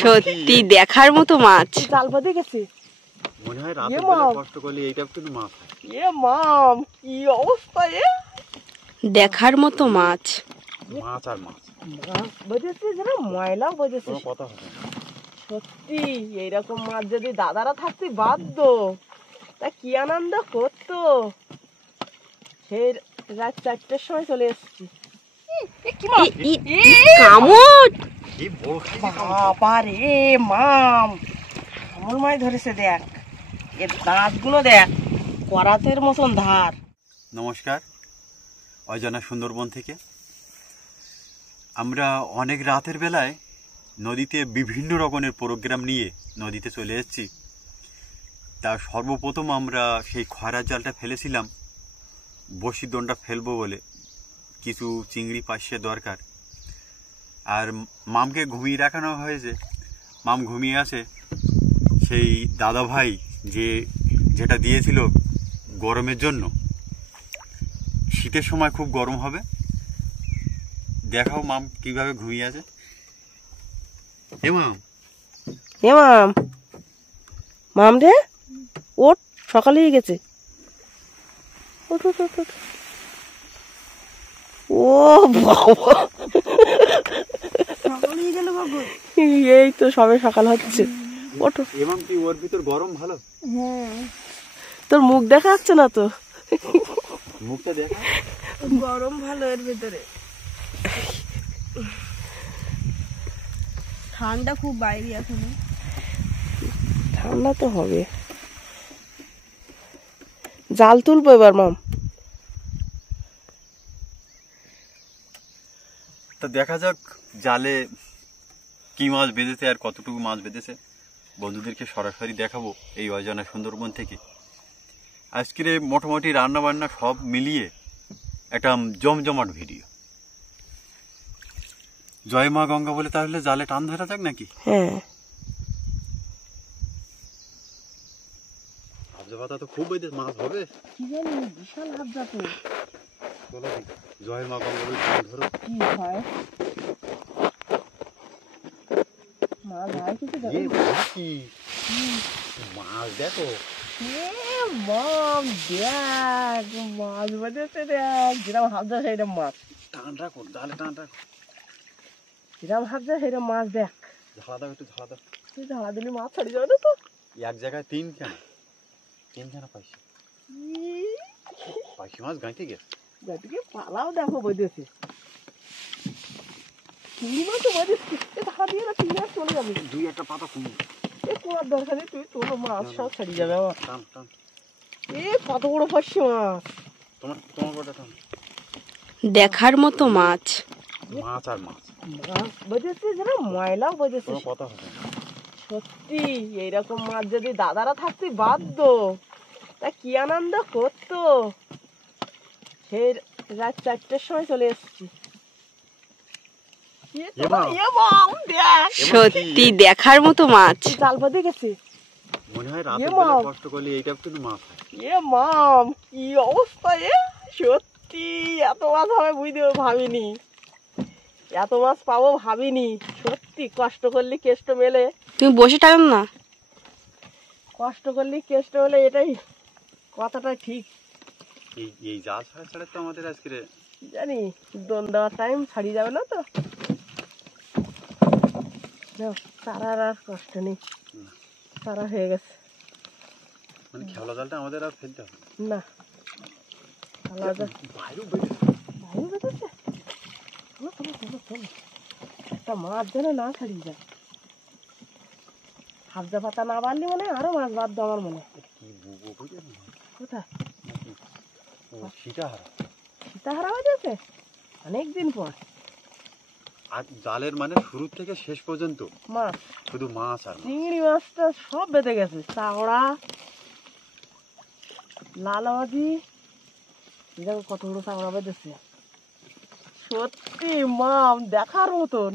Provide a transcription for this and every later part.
সত্যি দেখার মতো মাছ। জাল বাঁধে গেছে মনে হয় রাতে বেলা কষ্ট করলে এইটা কিন্তু মাছ। মাম কি অবস্থা! দেখার মতো মাছ। মাছ আর মাছ বুঝেছি, যেন ময়লা বুঝেছি। কথা হবে সত্যি এইরকম মাছ যদি দাদারা থাকতে বাধ্য, তা কি আনন্দ করতো। সেই রাত 4টার সময় চলে এসেছি। বাবারে মাম, আমার মাছ ধরেছে দেখ, এর দাঁতগুলো দেখ, করাতের মতন ধার। নমস্কার, অজানা সুন্দরবন থেকে আমরা অনেক রাতের বেলায় নদীতে বিভিন্ন রকমের প্রোগ্রাম নিয়ে নদীতে চলে এসেছি। তা সর্বপ্রথম আমরা সেই খয়রার জালটা ফেলেছিলাম বড়শির দোনটা ফেলবো বলে, কিছু চিংড়ি পাশে দরকার। আর মামকে ঘুমিয়ে রাখানো হয়েছে, মাম ঘুমিয়ে আছে। সেই দাদা ভাই যেটা দিয়েছিল গরমের জন্য, শীতের সময় খুব গরম হবে। দেখাও মাম কিভাবে ঘুমিয়ে আছে। মাম রে ওঠ, সকালে গেছে। ও বাবা, এই তো সবে সকাল হচ্ছে। ওঠো। এমন কি ওর ভিতর গরম ভালো? তোর মুখ দেখা যাচ্ছে না তো, মুখটা দেখা। গরম ভালো এর ভিতরে, ঠান্ডা খুব বাইরে এখন। ঠান্ডা তো হবে। জাল তুলবো এবার মাম। তা দেখা যাক জালে কি মাছ বেঁধেছে আর কতটুকু মাছ বেঁধেছে, বন্ধুদেরকে সরাসরি দেখাবো এই অজানা সুন্দরবন থেকে। আজকের মোটামুটি রান্না বান্না সব মিলিয়ে একটা জমজমাট ভিডিও। জয় মা গঙ্গা বলে তাহলে জালে টান ধরা যাক নাকি? হ্যাঁ, হাবজা পাতা তো খুব বেঁধে মাছ হবে, কি জানি বিশাল হাবজা তো। জয় মা গঙ্গা বলে টান ধরো। কি হয় মাছ হয় কিছু দেখো। মাছ দেখো, মাম দেখ মাছ বেঁধেছে, দেখ যেরকম হাবজা সেইরকম মাছ। টান রাখো জালে, টান রাখো। যেরকম হাবজা সেইরকম মাছ দেখ। ঝালা দাও, একটু ঝালা দাও। তুই ঝালা দিলে মাছ ছাড়ি যাবে না তো। এক জায়গায় তিনখানা পাইছি মাছ গাঁইতে গেছে। পালাও দেখো বেঁধেছে, চিংড়ি মাছও বেঁধেছে। ঝালা দিয়ে না চিংড়ি মাছ চলে যাবে। দুই একটা পাতা কুমড়ো কোনার দরকার নেই, তুই তোর মাছ সব ছাড়ি যাবে আমার। টান টান। কত বড় ফাঁসি মাছ! তোমার বড়টা টান। দেখার মতো মাছ। মাছ আর মাছ বেঁধেছে, যেন ময়লা বেঁধেছে। কথা হবে সত্যি এইরকম মাছ যদি দাদারা থাকতে বাধ্য, তা কি আনন্দ করতো। সেই রাত 4টার সময় চলে এসেছি। সত্যি দেখার মতো মাছ। জাল বাঁধে গেছে। মনে হয় রাতে বেলা কষ্ট করলে এইটা কিন্তু মাছ। মাম কি অবস্থা! সত্যি এত মাছ হবে বুঝতে ভাবিনি, এত মাছ পাবো ভাবিনি। সত্যি কষ্ট করলে কেষ্ট মেলে। তুমি বসে টানো না, কষ্ট করলে কেষ্ট মেলে, এটাই কথাটা ঠিক। এই জাল ছাড়া তো আমাদের আজকে জানি দোন দেওয়ার টাইম ছাড়িয়ে যাবে না তো। তারার আর কষ্ট নেই, তারা হয়ে গেছে। মানে খেলা জালটা আমাদের আর ফেলতে হবে না। একটা মাছ যেন না ছাড়িয়ে যায়। হাবজা পাতা না বাড়লে মানে আরো মাছ বাদ দাও আমার মনে। কোথায়? সীতাহারা হয়ে যাচ্ছে অনেকদিন পর। আর জালের মানে শুরু থেকে শেষ পর্যন্ত মাছ, শুধু মাছ আর চিংড়ি মাছটা সব বেঁধে গেছে। চাওড়া, লাল মাঝি, দেখো কত বড় চাওড়া বেঁধেছে। সত্যি মাম দেখার মতন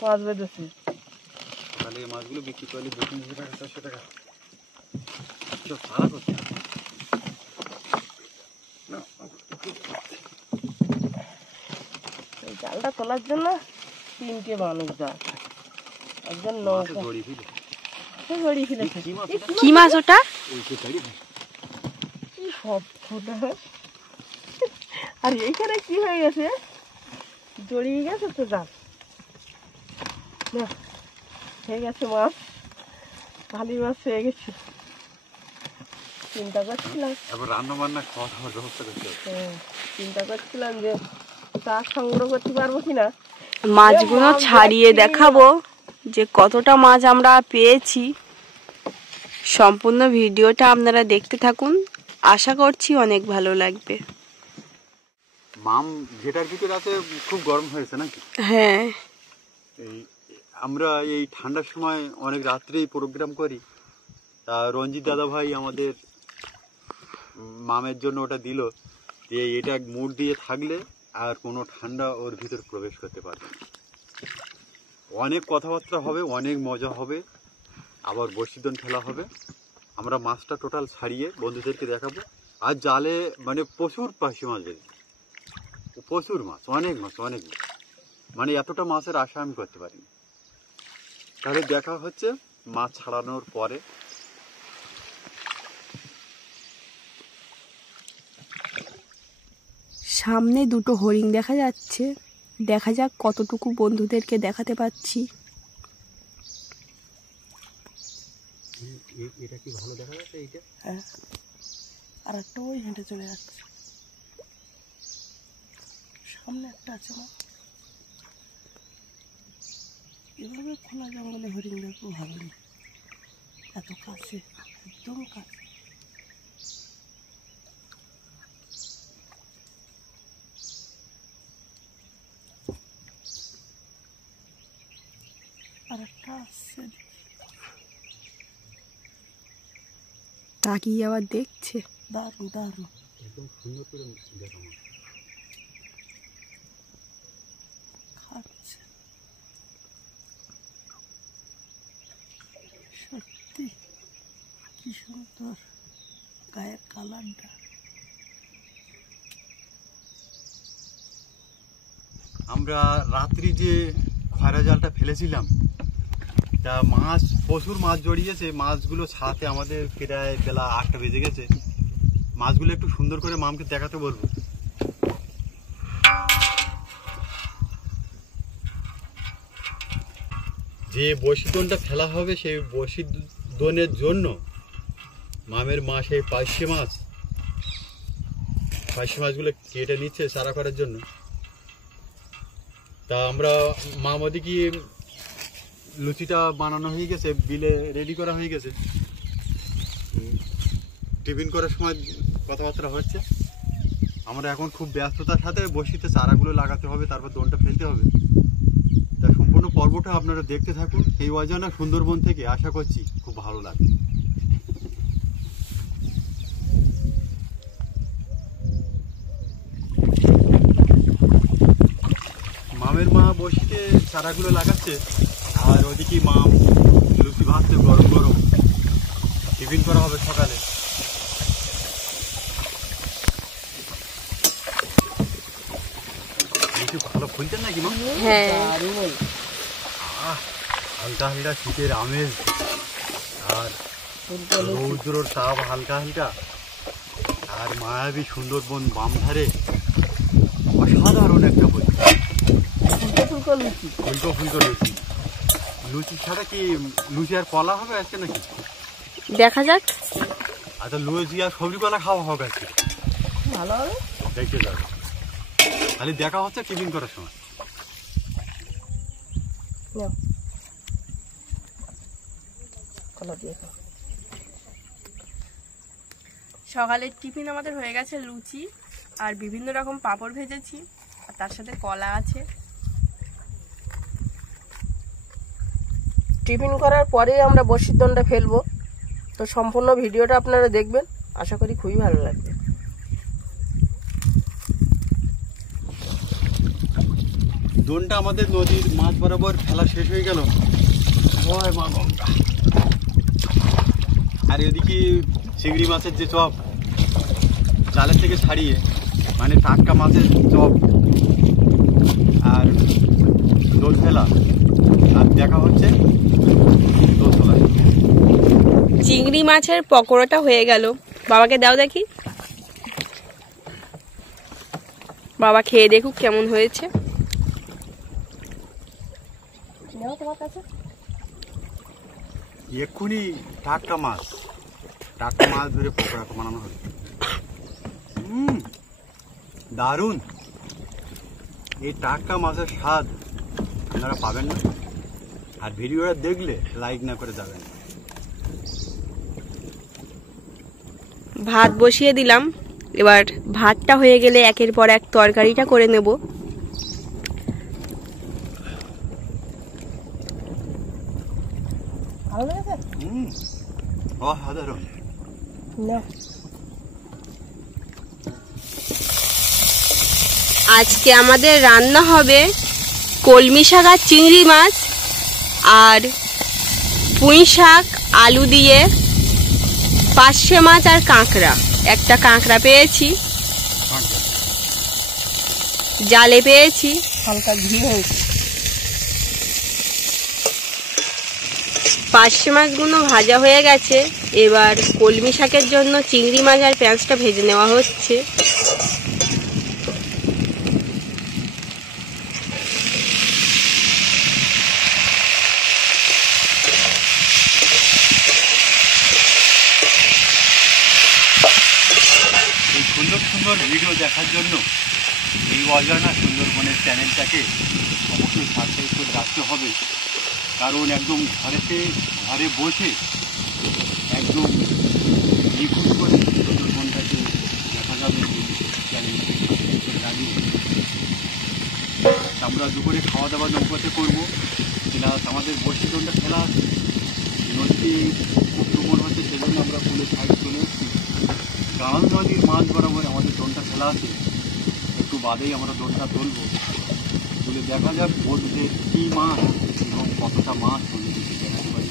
মাছ বেঁধেছে। তাহলে এই মাছগুলো বিক্রি করলে 2-3 টাকা 400 টাকা ছাড়া করতে। জালটা তোলার জন্য তিনটে মানুষ যায়, একজন নৌকা গড়ি ফেলেছে। কি মাছ ওটা? কি সব আর এইখানে কি হয়ে গেছে, জড়িয়ে গেছে তো জাল, হয়ে গেছে মাছ, ভালি মাছ হয়ে গেছে। চিন্তা করছিলাম রান্না বান্না খাওয়া দাওয়ার ব্যবস্থা করতে হবে। চিন্তা করছিলাম যে চা সংগ্রহ করতে পারবো কিনা, মাছগুলো ছাড়িয়ে দেখাবো যে কতটা মাছ আমরা পেয়েছি। সম্পূর্ণ ভিডিওটা আপনারা দেখতে থাকুন, আশা করছি অনেক ভালো লাগবে। মাম যেটার ভিতরে আছে খুব গরম হয়েছে নাকি? হ্যাঁ, আমরা এই ঠান্ডার সময় অনেক রাত্রেই প্রোগ্রাম করি। তা রঞ্জিত দাদা ভাই আমাদের মামের জন্য ওটা দিল যে এটা মুড দিয়ে থাকলে আর কোনো ঠান্ডা ওর ভিতর প্রবেশ করতে পারবে। অনেক কথাবার্তা হবে, অনেক মজা হবে, আবার বড়শিদন খেলা হবে। আমরা মাছটা টোটাল ছাড়িয়ে বন্ধুদেরকে দেখাবো। আর জালে মানে প্রচুর পাশি মাছ বেরিয়েছে, প্রচুর মাছ, অনেক মাছ, অনেক মাছ, মানে এতটা মাছের আশা আমি করতে পারিনি। তাহলে দেখা হচ্ছে মাছ ছাড়ানোর পরে। সামনে দুটো হরিণ দেখা যাচ্ছে, দেখা যাক কতটুকু বন্ধুদেরকে দেখাতে পাচ্ছি। এটা কি ভালো দেখা যাচ্ছে? এইটা হ্যাঁ, আর একটা ওই হেঁটে চলে যাচ্ছে, সামনে একটা আছে না। এভাবে খোলা জঙ্গলে হরিণ দেখবো ভাবিনি, এত কাছে, একদম কাছে। আর একটা আসছে, তাকিয়ে আবার দেখছে। দারুণ দারুণ, একদম সুন্দর করে দেখা মাছ খাচ্ছে। সত্যি কি সুন্দর গায়ের কালারটা। আমরা রাত্রি যে খয়রা জালটা ফেলেছিলাম, তা মাছ প্রচুর মাছ জড়িয়েছে। মাছগুলো ছাড়াতে আমাদের প্রায় বেলা 8টা বেজে গেছে। মাছগুলো একটু সুন্দর করে মামকে দেখাতে বলবো। যে বড়শিদনটা ফেলা হবে সেই বড়শিদনের জন্য মামের মা সেই পার্শে মাছগুলো কেটে নিচ্ছে চারা করার জন্য। তা আমরা মাম ওদিকে লুচিটা বানানো হয়ে গেছে, বিলে রেডি করা হয়ে গেছে। টিফিন করার সময় কথাবার্তা হচ্ছে। আমরা এখন খুব ব্যস্ততার সাথে বড়শিতে চারাগুলো লাগাতে হবে, তারপর দোনটা ফেলতে হবে। তা সম্পূর্ণ পর্বটা আপনারা দেখতে থাকুন এই অজানা সুন্দরবন থেকে। আশা করছি খুব ভালো লাগবে। মামের মা বড়শিতে চারাগুলো লাগাচ্ছে, আর ওদিকে মাম লুচি ভাজতে গরম গরম টিফিন করা হবে সকালে। একটু ভালো খুলতেন নাকি মা? হ্যাঁ, হালকা হালকা শীতের আমেজ আর রৌদ্রর তাপ হালকা হালকা, আর মায়াবী সুন্দরবন বাম ধারে অসাধারণ একটা বই। ফুলকো ফুলকো লুচি। লুচি ছাড়া কি লুচি আর কলা হবে আজকে নাকি? দেখা যাক। আচ্ছা, লুচি আর সবজি কলা খাওয়া হবে আজকে, ভালো হবে, দেখতে যাবে। খালি দেখা হচ্ছে টিফিন করার সময়। সকালের টিফিন আমাদের হয়ে গেছে লুচি আর বিভিন্ন রকম পাঁপড় ভেজেছি, আর তার সাথে কলা আছে। টিফিন করার পরেই আমরা বড়শিদনটা ফেলবো, তো সম্পূর্ণ ভিডিওটা আপনারা দেখবেন, আশা করি খুবই ভালো লাগবে। দোনটা আমাদের নদীর মাছ বরাবর ফেলা শেষ হয়ে গেল। মা গঙ্গা। আর এদিকে চিংড়ি মাছের যে চপ জালের থেকে ছাড়িয়ে, মানে টাটকা মাছের চপ, আর দোল ফেলা, আর দেখা হচ্ছে দোলতলায়। চিংড়ি মাছের পকোড়াটা হয়ে গেল, বাবাকে দাও দেখি। বাবা খেয়ে দেখুক কেমন হয়েছে। এক্ষুনি টাটকা মাছ ধরে পকোড়া বানানো হচ্ছে। দারুণ! এই টাটকা মাছের স্বাদ আপনারা পাবেন না, আর ভিডিওটা দেখলে লাইক না করে যাবেন। ভাত বসিয়ে দিলাম, এবার ভাতটা হয়ে গেলে একের পর এক তরকারিটা করে নেব। অসাধারণ। আজকে আমাদের রান্না হবে কলমি শাক আর চিংড়ি মাছ, আর পুঁই শাক আলু দিয়ে পার্শে মাছ আর কাঁকড়া। একটা কাঁকড়া পেয়েছি, জালে পেয়েছি, হালকা ঘি হয়েছে। পার্শে মাছগুলো ভাজা হয়ে গেছে, এবার কলমি শাকের জন্য চিংড়ি মাছ আর পেঁয়াজটা ভেজে নেওয়া হচ্ছে। এই সুন্দর সুন্দর ভিডিও দেখার জন্য এই অজানা সুন্দরবনের চ্যানেলটাকে অবশ্যই সাবস্ক্রাইব করে রাখতে হবে, কারণ একদম ঘরে বসে একদম নিখুঁত করে সুন্দরবনটাকে দেখা যাবে এই চ্যানেলটি। আমরা দুপুরে খাওয়া দাওয়া নৌকাতে করবো, প্লাস আমাদের বর্ষিদনটা খেলা আছে, নদীতে খুব প্রবল হচ্ছে, সেজন্য আমরা পুলের সাইড চলে এসেছি। গাঁল নদীর মাছ বরাবর আমাদের দোলটা খেলা আছে, একটু বাদেই আমরা দোলটা তুলবো, তুলে দেখা যাক বোটে কী মাছ এবং কতটা মাছ নদী থেকে দেখাতে পারি।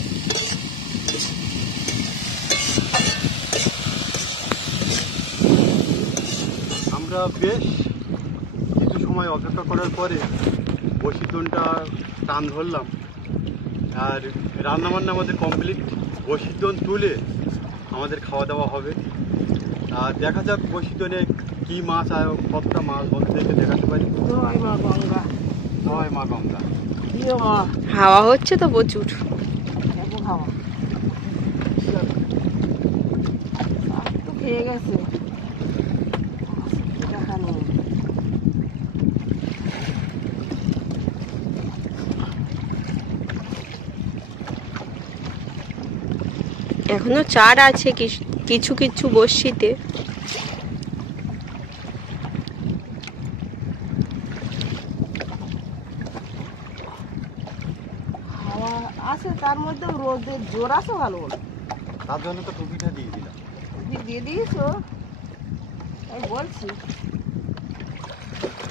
আমরা বেশ কিছু সময় অপেক্ষা করার পরে বসিদনটা টান ধরলাম, আর রান্নাবান্না আমাদের কমপ্লিট। বসিদন তুলে আমাদের খাওয়া দাওয়া হবে, আর দেখা যাক বসিদনে কি মাছ আর কতটা মাছ বন্ধুদেরকে দেখাতে পারি। জয় মা গঙ্গা। জয় মা গঙ্গা। হাওয়া হচ্ছে তো প্রচুর। হাওয়া তো খেয়ে গেছে, দেখা নেই। এখনো চার আছে কিছু কিছু বড়শিতে। হাওয়া আছে, তার মধ্যে রোদের জোর আছে ভালো বলে। তার জন্য তো টুপিটা দিয়ে দিলাম। দিয়ে দিয়েছো, আমি বলছি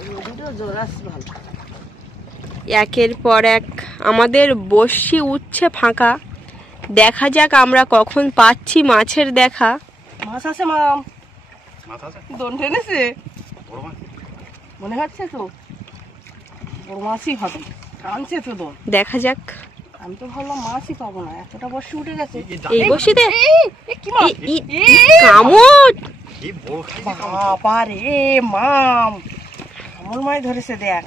রোদেরও জোর আছে ভালো। একের পর এক আমাদের বড়শি উঠছে ফাঁকা, দেখা যাক আমরা কখন পাচ্ছি মাছের দেখা। মাছ আছে মাম, মাছ আছে, দোন টেনেছে বড় মাছ মনে হচ্ছে তো, বড় মাছই হবে, টানছে তো দোন। দেখা যাক। আমি তো ভাবলাম মাছই পাবো না, এতটা বর্ষি উঠে গেছে। এই বড়শিতে কি মাছ? কামড়! এই বড় বাবা রে মাম, কেমন মাছ ধরেছে দেখ,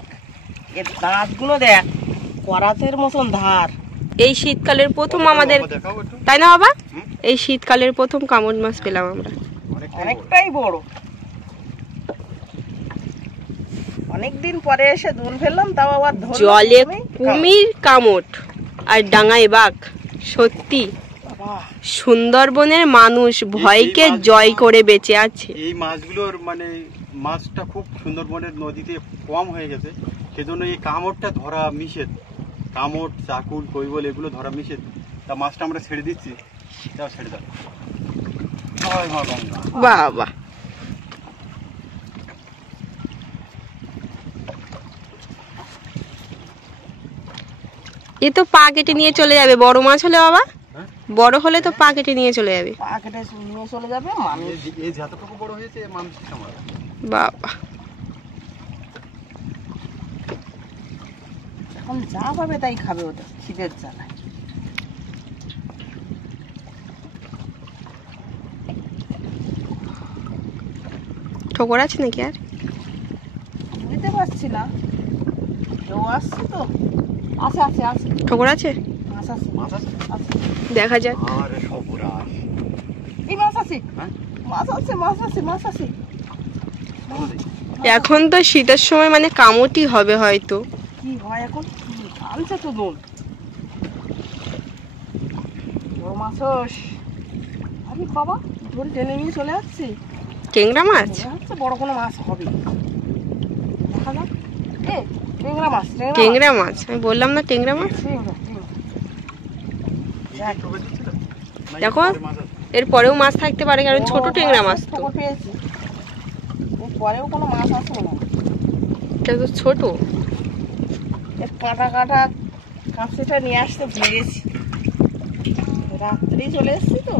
এর দাঁতগুলো দেখ, করাতের মতন ধার। এই শীতকালের প্রথম আমাদের, দেখাও একটু। তাই না বাবা? এই শীতকালের প্রথম কামড় মাছ পেলাম আমরা। অনেকটাই বড়। অনেকদিন পরে এসে দোল ফেললাম, তাও আবার জলে কুমির কামড় আর ডাঙায় বাঘ। সত্যি সুন্দরবনের মানুষ ভয়কে জয় করে বেঁচে আছে। এই মাছগুলোর মানে মাছটা খুব সুন্দরবনের নদীতে কম হয়ে গেছে, সেজন্য এই কামড়টা ধরা নিষেধ। কামড়, চাকুল, কৈবল এগুলো ধরা নিষেধ। তা মাছটা আমরা ছেড়ে দিচ্ছি, তাও ছেড়ে দাও। জয় মা গঙ্গা। বাবা, এ তো পা কেটে নিয়ে চলে যাবে। বড় মাছ হলে বাবা, বড় হলে তো পা কেটে নিয়ে চলে যাবে। পা কেটে নিয়ে চলে যাবে মানুষ। এই যতটুকু বড় হয়েছে মানুষ খামার। বাবা, এখন যা পাবে তাই খাবে, ওটা খিদের জ্বালায়। ঠোকর আছে নাকি আর? বুঝতে পারছি না, কেউ আসছে তো। আছে আছে আছে, ঠোকর আছে, মাছ আছে, মাছ আছে? আছে। দেখা যাক। আরে সর্বনাশ। এই মাছ আছে, হ্যাঁ? মাছ আছে, মাছ আছে, মাছ আছে। বলো দেখি। এখন তো শীতের সময় মানে কামটি হবে হয়তো। কি হয় এখন? আনছে তো নুন। বড় মাছ, আরে বাবা ধরে টেনে নিয়ে চলে যাচ্ছে। টেংরা মাছ? মনে হচ্ছে বড় কোনো মাছ হবে, দেখা যাক। এ টেংরা মাছ, টেংরা মাছ, আমি বললাম না টেংরা মাছ। টেংরা। এই যে ঠোকর দিচ্ছিল? না, এর দেখো। পরে মাছ আছে? এর পরেও মাছ থাকতে পারে, কারণ ছোট টেংরা মাছ তো। ঠোকর পেয়েছি, এর পরেও কোনো মাছ আছে না। এটা তো ছোট। এর কাঁটা কাঁটা কাঁচিটা নিয়ে আসতে ভুলে গেছি, রাত্রেই চলে এসেছি তো।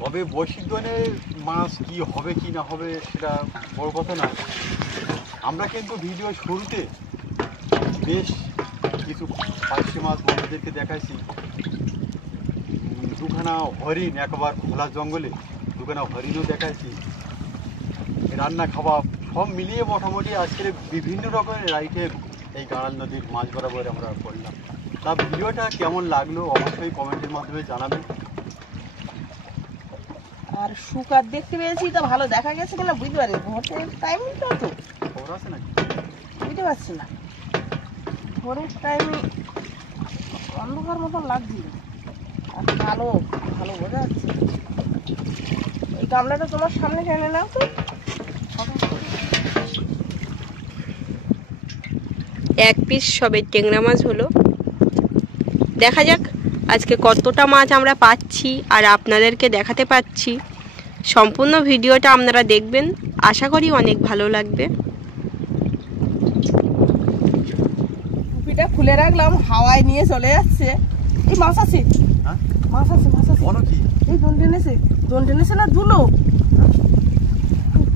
তবে বৈশিষ্ট্যনে মাছ কি হবে কি না হবে সেটা বড় কথা না। আমরা কিন্তু ভিডিও শুরুতে বেশ কিছু পার্শে মাছ বন্ধুদেরকে দেখাইছি। দুখানা হরিণ একবার খোলা জঙ্গলে, দুখানা হরিণও দেখাইছি, রান্না খাওয়া সব মিলিয়ে মোটামুটি আজকের বিভিন্ন রকমের আইটেম এই গাড়াল নদীর মাছ বরাবর আমরা করলাম। তা ভিডিওটা কেমন লাগলো অবশ্যই কমেন্টের মাধ্যমে জানাবেন। আর শুকার দেখতে পেয়েছি, তা ভালো দেখা গেছে কিনা বুঝতে পারি, ভোটের টাইম তো খবর আছে নাকি? বুঝতে পারছি না। ভোরের টাইমে অন্ধকার মতন লাগছে, আর কালো ভালো বোঝা যাচ্ছে। এই গামলাটা তোমার সামনে টেনে নাও তো। এক পিস সবে টেংরা মাছ হলো। দেখা যাক আজকে কতটা মাছ আমরা পাচ্ছি আর আপনাদেরকে দেখাতে পাচ্ছি। সম্পূর্ণ ভিডিওটা আপনারা দেখবেন, আশা করি অনেক ভালো লাগবে। টুপিটা খুলে রাখলাম, হাওয়ায় নিয়ে চলে যাচ্ছে। এই মাছ আছে, হ্যাঁ? মাছ আছে, মাছ আছে। বলো কি? এই দোন টেনেছে না দুলো,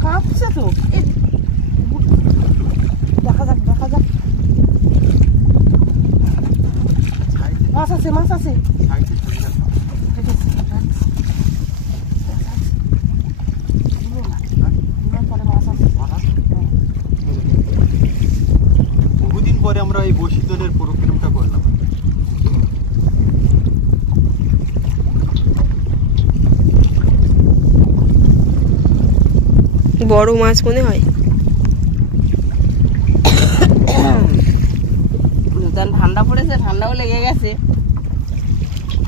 কাঁপছে তো। এই দেখা যাক, দেখা যাক। সাইডে মাছ আছে, মাছ আছে। সাইডে চলে যাচ্ছে। ঠিক আছে, রাখছি। দুলো না, দুলোর পরে মাছ আছে। মাছ আছে? বহুদিন পরে আমরা এই বৈশিষ্ট্যের প্রোগ্রামটা করলাম। বড় মাছ মনে হয়। ঠান্ডা পড়েছে, ঠান্ডাও লেগে গেছে,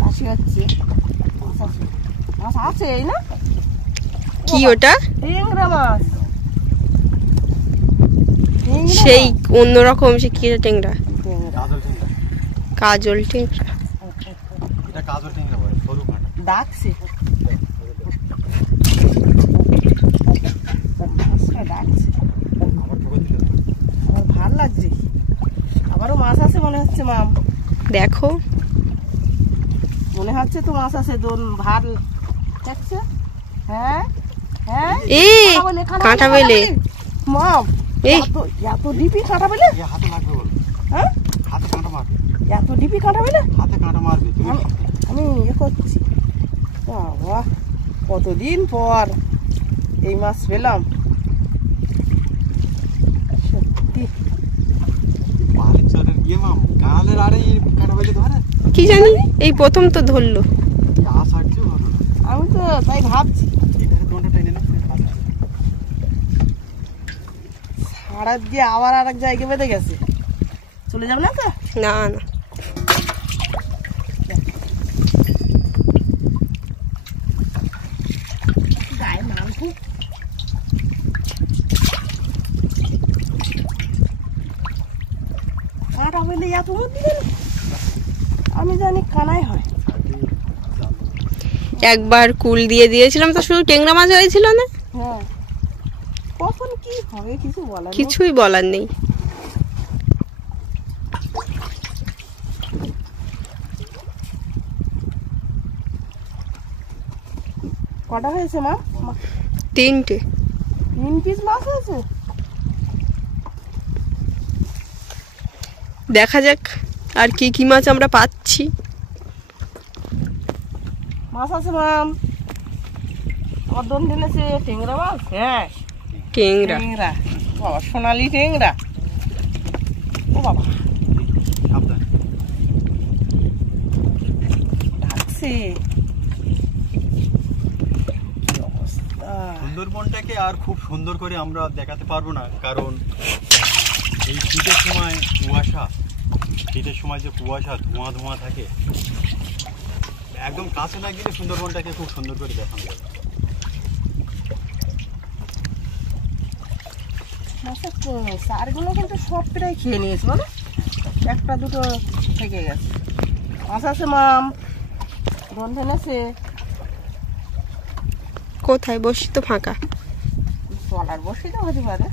কাশি হচ্ছে। মাছ আছে, মাছ আছে, এই না কি ওটা? টেংরা মাছ। সেই অন্যরকম, সে কি টেংরা? কাজল টেংরা। কাজল টেংরা। এটা কাজল টেংরা বলে, সরু কাঁটা। ডাকছে, আমার ঠোকর দিল। আমার ভাল লাগছে। আবারও মাছ আছে মনে হচ্ছে মাম, দেখো মনে হচ্ছে তো মাছ আছে। দোন ভাল দেখছে। হ্যাঁ হ্যাঁ, এই কাঁটা বেলে মাম, এই এত ডিপি কাঁটা বেলে। এ হাতে লাগবে বলো। হ্যাঁ, হাতে কাঁটা মারবে। এত ডিপি কাঁটা বেলে। হাতে কাঁটা মারবে তুমি। আমি ইয়ে করছি। বাবা, কতদিন পর এই মাছ পেলাম সত্যি। পাহাড়ের চরের ইয়ে মাম, গালের আড়ে এই কাঁটা বেলে ধরে। কি জানি, এই প্রথম তো ধরলো। এই আশ আসছে ভালো না। আমি তো তাই ভাবছি, এখানে দোনটা টেনে নে। সারা দিয়ে আবার আর এক জায়গায় বেঁধে গেছে। চলে যাবে না তো? না না, গায়ে মাংস। কাঁটা বেলে এত মধ্যে আমি জানি কানাই হয়। একবার কুল দিয়ে দিয়েছিলাম তো শুধু টেংরা মাছ হয়েছিল না। হ্যাঁ, কখন কি হবে কিছু বলার নেই। কিছুই বলার নেই। কটা হয়েছে মা? 3টে। 3 পিস মাছ আছে। দেখা যাক আর কি কি মাছ আমরা পাচ্ছি। মাছ আছে মাম, আমার দোন ঢেলেছে টেংরা মাছ। হ্যাঁ টেংরা, টেংরা বাবা, সোনালি টেংরা। ও বাবা ডাকছে। কি অবস্থা! সুন্দরবনটাকে আর খুব সুন্দর করে আমরা দেখাতে পারবো না, কারণ এই শীতের সময় কুয়াশা, শীতের সময় যে কুয়াশা ধোঁয়া ধোঁয়া থাকে, একদম কাছে না গেলে সুন্দরবনটাকে খুব সুন্দর করে দেখানো যায়। মাছের চারগুলো কিন্তু সব প্রায় খেয়ে নিয়েছে, মানে একটা দুটো থেকে গেছে। মাছ আছে মাম, দোন ঢেলেছে। কোথায়? বসি তো ফাঁকা। টলার বসিতে হতে পারে,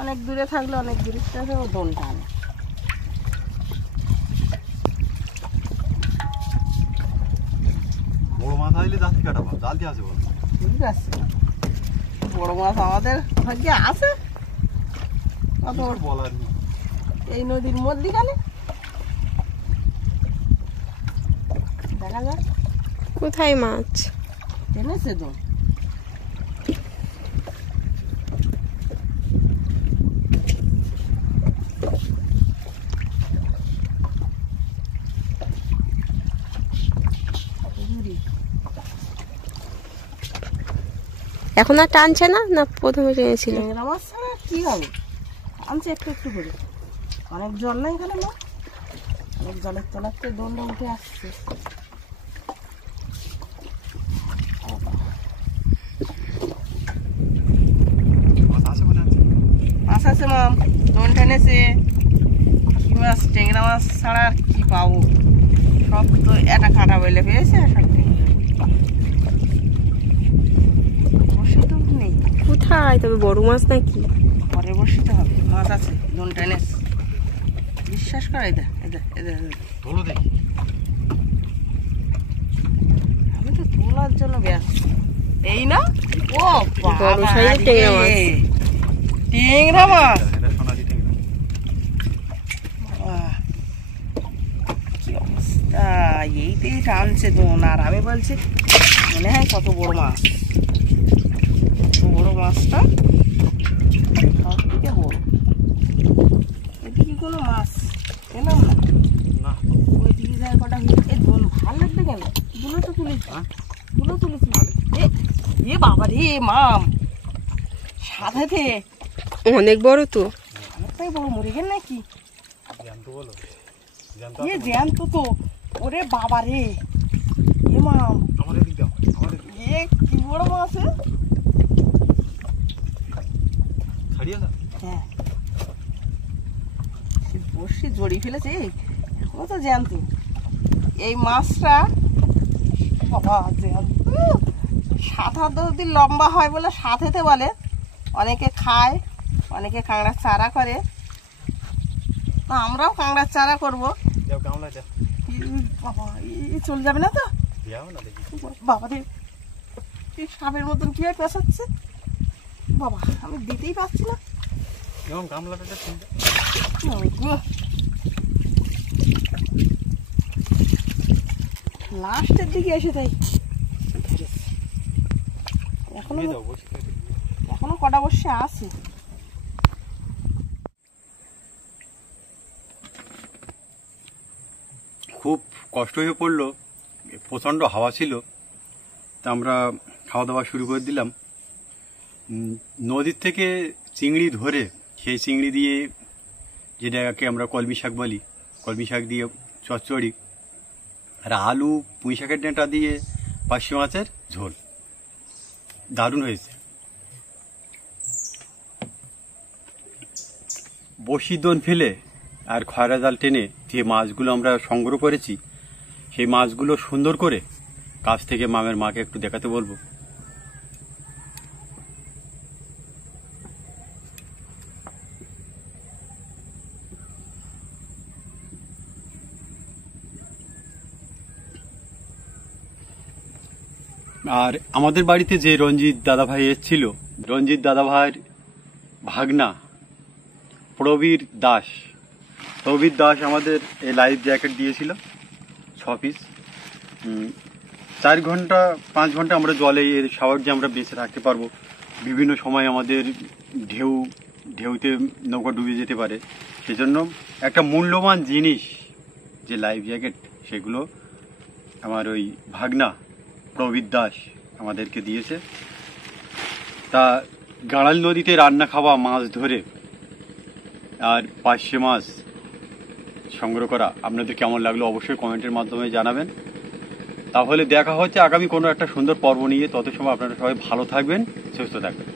অনেক দূরে থাকলে অনেক দূরে থেকে ও দোনটা আনে। বড় মাছ আসলে দাঁতি কাটাবো, জাল দিয়ে আছে বল। ঠিক আছে, বড় মাছ আমাদের ভাগ্যে আছে, অত বলার নেই। এই নদীর মধ্যিখানে দেখা যাক। কোথায় মাছ? টেনেছে তো। এখন আর টানছে না? না প্রথমে টেনেছিল? টেংরা মাছ ছাড়া কি হবে, আনছে একটু একটু করে। অনেক জল নাই এখানে না, অনেক জলের তলাতে দোনটা উঠে আসছে। মাছ আছে মনে আছে। মাছ আছে মাম, দোন টেনেছে। কি মাছ? টেংরা মাছ ছাড়া আর কি পাবো? সব তো একটা কাঁটা বলে পেয়েছে, সব টেংরা। বসে তো নেই, কোথায়? তবে বড় মাছ নাকি? পরে বসিতে হবে। মাছ আছে, দোন টেনেছে। বিশ্বাস কর, এদের এদের এদের তোলো দেখি। আমি তো তোলার জন্য ব্যস্ত। এই না, ও বড় সাইজের টেংরা মাছ। টেংরা মাছ। এটা সোনালি টেংরা। বাহ, কি অবস্থা! এইতেই টানছে দোন, আর আমি বলছি মনে হয় কত বড় মাছ। কত বড় মাছটা, সব থেকে বড়। এদিকে কোনো মাছ পেলাম না। না ওইদিকে যায় কটা। এই দোন ভাল লাগবে কেন? দুলো তো তুলেছি, দুলো তুলেছি। এ বাবা রে মাম, সাথে অনেক বড় তো। অনেকটাই বড়। মরে গেল নাকি? জ্যান্ত বলো, জ্যান্ত এ জ্যান্ত তো। ওরে বাবা রে, এ মাম, আমাদের দিক দাও, আমাদের দিক। এ কি বড় মাছ! ছাড়িয়ে দাও। হ্যাঁ, সে বসি জড়িয়ে ফেলেছে। এখনো তো জ্যান্ত এই মাছটা। বাবা জ্যান্ত। 7-8 দিন লম্বা হয় বলে সাথেতে বলে। অনেকে খায়, অনেকে কাঁকড়ার চারা করে। তা আমরাও কাঁকড়ার চারা করবো। যাও কামলা যা। বাবা, চলে যাবে না তো? যাও না দেখি। বাবা রে, এই সাপের মতন কিভাবে পেঁচাচ্ছে! বাবা, আমি দিতেই পারছি না। এবং গামলাটা চিনতে লাস্টের দিকে এসে তাই এখনো দাও বসে। এখনো কটা বসে আছে। খুব কষ্ট হয়ে পড়লো, প্রচণ্ড হাওয়া ছিল। তা আমরা খাওয়া দাওয়া শুরু করে দিলাম। নদীর থেকে চিংড়ি ধরে, সেই চিংড়ি দিয়ে, যেটাকে আমরা কলমি শাক বলি, কলমি শাক দিয়ে চচ্চড়ি, আর আলু পুঁই শাকের ডাঁটা দিয়ে পার্শে মাছের ঝোল। দারুণ হয়েছে। বড়শি দোন ফেলে আর খয়রা জাল টেনে যে মাছগুলো আমরা সংগ্রহ করেছি, সেই মাছগুলো সুন্দর করে কাছ থেকে মামের মাকে একটু দেখাতে বলবো। আর আমাদের বাড়িতে যে রঞ্জিত দাদাভাই এসেছিল, রঞ্জিত দাদাভাইয়ের ভাগনা প্রবীর দাস, প্রবীর দাস আমাদের এই লাইফ জ্যাকেট দিয়েছিল 6 পিস। 4 ঘন্টা 5 ঘন্টা আমরা জলে এর সাহায্যে আমরা বেঁচে থাকতে পারবো। বিভিন্ন সময় আমাদের ঢেউতে নৌকা ডুবে যেতে পারে, সেজন্য একটা মূল্যবান জিনিস যে লাইফ জ্যাকেট, সেগুলো আমার ওই ভাগনা প্রবীর দাস আমাদেরকে দিয়েছে। তা গাড়াল নদীতে রান্না খাওয়া মাছ ধরে আর পার্শে মাছ সংগ্রহ করা আপনাদের কেমন লাগলো অবশ্যই কমেন্টের মাধ্যমে জানাবেন। তাহলে দেখা হচ্ছে আগামী কোনো একটা সুন্দর পর্ব নিয়ে। তত সময় আপনারা সবাই ভালো থাকবেন, সুস্থ থাকবেন।